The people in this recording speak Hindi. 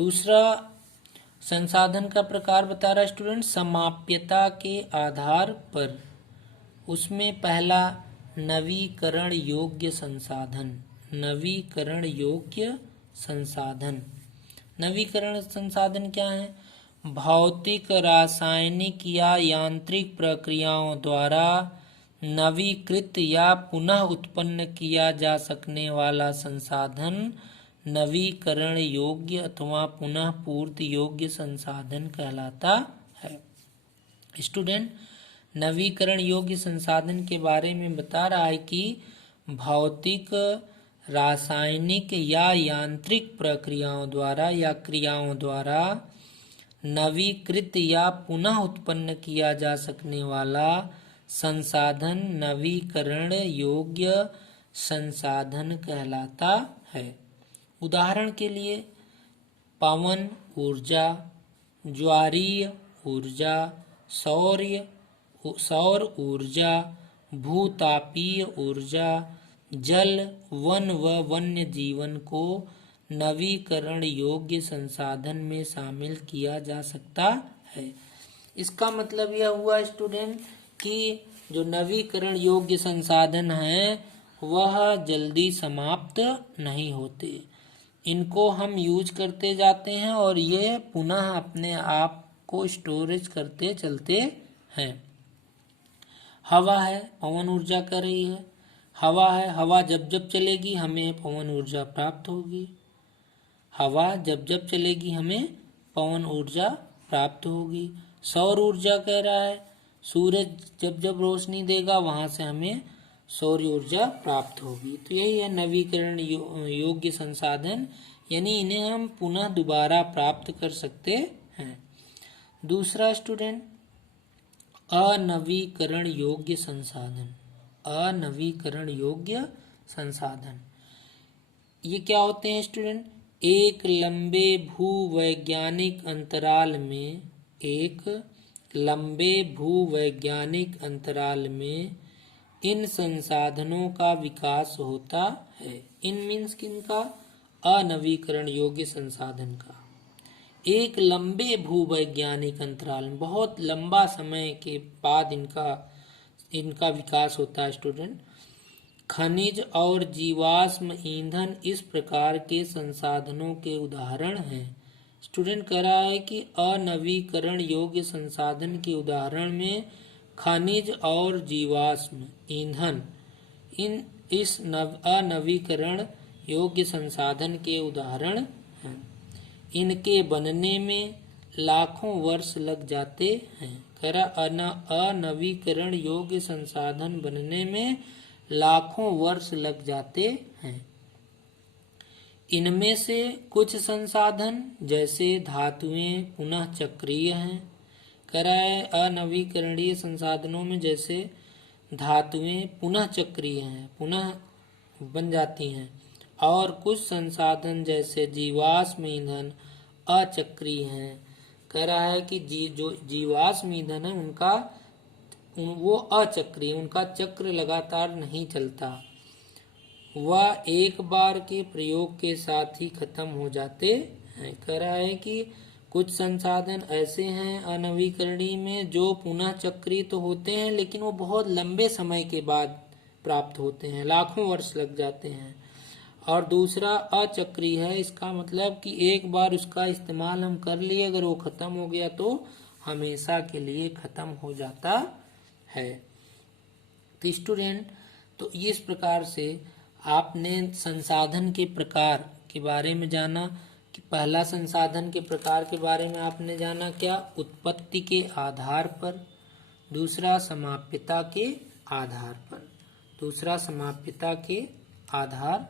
दूसरा संसाधन का प्रकार बता रहा है स्टूडेंट समाप्यता के आधार पर। उसमें पहला नवीकरण योग्य संसाधन। नवीकरण योग्य संसाधन, नवीकरण संसाधन क्या है? भौतिक, रासायनिक या यांत्रिक प्रक्रियाओं द्वारा नवीकृत या पुनः उत्पन्न किया जा सकने वाला संसाधन नवीकरण योग्य अथवा पुनः पूर्ति योग्य संसाधन कहलाता है। स्टूडेंट, नवीकरण योग्य संसाधन के बारे में बता रहा है कि भौतिक, रासायनिक या यांत्रिक प्रक्रियाओं द्वारा या क्रियाओं द्वारा नवीकृत या पुनः उत्पन्न किया जा सकने वाला संसाधन नवीकरण योग्य संसाधन कहलाता है। उदाहरण के लिए पवन ऊर्जा, ज्वारीय ऊर्जा, सौर ऊर्जा, भूतापीय ऊर्जा, जल, वन व वन्य जीवन को नवीकरण योग्य संसाधन में शामिल किया जा सकता है। इसका मतलब यह हुआ स्टूडेंट कि जो नवीकरण योग्य संसाधन है वह जल्दी समाप्त नहीं होते, इनको हम यूज करते जाते हैं और ये पुनः अपने आप को स्टोरेज करते चलते हैं। हवा है, पवन ऊर्जा कर रही है। हवा है, हवा जब जब चलेगी हमें पवन ऊर्जा प्राप्त होगी। हवा जब जब चलेगी हमें पवन ऊर्जा प्राप्त होगी। सौर ऊर्जा कह रहा है सूरज जब जब रोशनी देगा वहां से हमें सौर ऊर्जा प्राप्त होगी। तो यही है नवीकरण योग्य संसाधन, यानी इन्हें हम पुनः दोबारा प्राप्त कर सकते हैं। दूसरा स्टूडेंट अनवीकरण योग्य संसाधन। अनवीकरण योग्य संसाधन ये क्या होते हैं स्टूडेंट? एक लंबे भूवैज्ञानिक अंतराल में, एक लंबे भूवैज्ञानिक अंतराल में इन संसाधनों का विकास होता है। इन मीन्स किनका? अनवीकरण योग्य संसाधन का। एक लंबे भूवैज्ञानिक अंतराल में, बहुत लंबा समय के बाद इनका विकास होता है स्टूडेंट। खनिज और जीवाश्म ईंधन इस प्रकार के संसाधनों के उदाहरण हैं। स्टूडेंट कह रहा है कि अनवीकरण योग्य संसाधन के उदाहरण में खनिज और जीवाश्म ईंधन इस अनवीकरण योग्य संसाधन के उदाहरण हैं। इनके बनने में लाखों वर्ष लग जाते हैं। कह रहा अनवीकरण योग्य संसाधन बनने में लाखों वर्ष लग जाते हैं। इनमें से कुछ संसाधन जैसे धातुएं पुनः चक्रीय हैं। कह रहा है अनवीकरणीय संसाधनों में जैसे धातुएं पुनः चक्रीय हैं, पुनः बन जाती हैं, और कुछ संसाधन जैसे जीवाश्म ईंधन अचक्रीय हैं। कह रहा है कि जो जीवाश्म ईंधन है वो अचक्रीय, उनका चक्र लगातार नहीं चलता, वह एक बार के प्रयोग के साथ ही खत्म हो जाते हैं। कह रहा है कि कुछ संसाधन ऐसे हैं अनवीकरणीय में जो पुनः चक्रीय तो होते हैं लेकिन वो बहुत लंबे समय के बाद प्राप्त होते हैं, लाखों वर्ष लग जाते हैं। और दूसरा अचक्रीय है, इसका मतलब कि एक बार उसका इस्तेमाल हम कर लिए, अगर वो खत्म हो गया तो हमेशा के लिए खत्म हो जाता है। तो स्टूडेंट, तो इस प्रकार से आपने संसाधन के प्रकार के बारे में जाना कि पहला संसाधन के प्रकार के बारे में आपने जाना क्या? उत्पत्ति के आधार पर। दूसरा समाप्यता के आधार पर। दूसरा समाप्यता के आधार